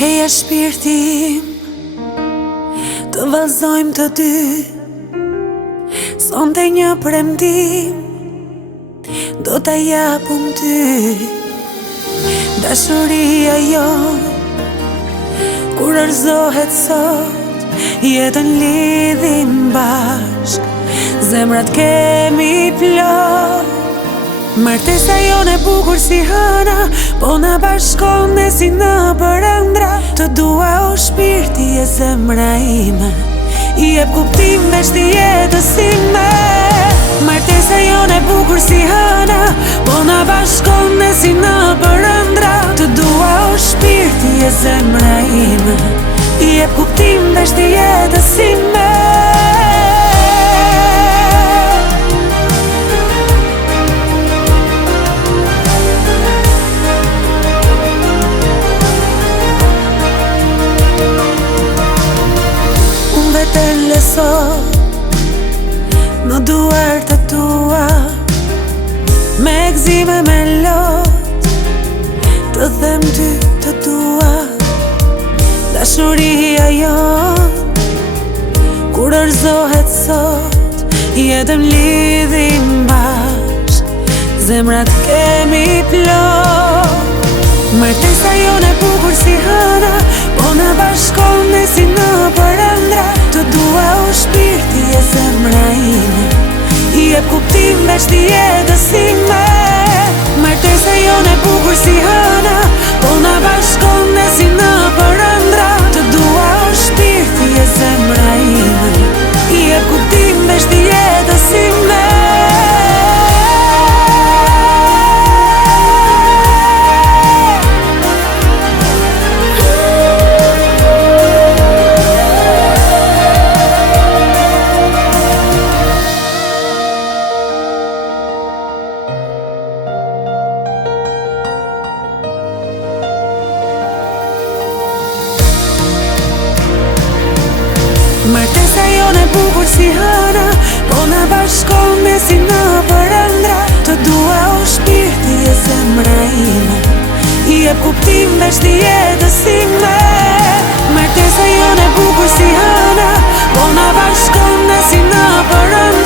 Heja shpirtim, të vazhdojmë të dy. Sonte një premtim, do t'a japum ty. Dashuria jonë, kur arzohet sot, jetën lidhim bashk, zemrat kemi plot. Martesa jone bukur si hëna, po na bashkon dhe si në përëndra. Të dua o shpirti e zemra ime, i jep kuptim veç t'i jetës ime. Martesa jone bukur si hëna, po na bashkon dhe si në përëndra. Të dua o shpirti e zemra ime, i jep kuptim veç t'i jetës ime. Të lësot në duar të tua, me gzime me lot, të them ty të dua. Dashuria jon, kur arzohet sot, jetëm lidhim bashk, zemrat kemi plot. Martesa jone bukur si hëna, po na bashkon dhe si në përëndra. Të dua o shpirti e zemra ime, i jep kuptim veç t'i jetës ime. Martesa jone bukur si hëna, po na bashkon dhe si në përëndra. Të dua o shpirti e zemra ime, i jep kuptim veç t'i jetës ime. Martesa jone bukur si hëna, po na bashkon dhe si në përëndra. Të dua o shpirti e zemra ime, i jep kuptim veç t'i jetës ime. Martesa jone bukur si hëna, po na bashkon dhe si në përëndra.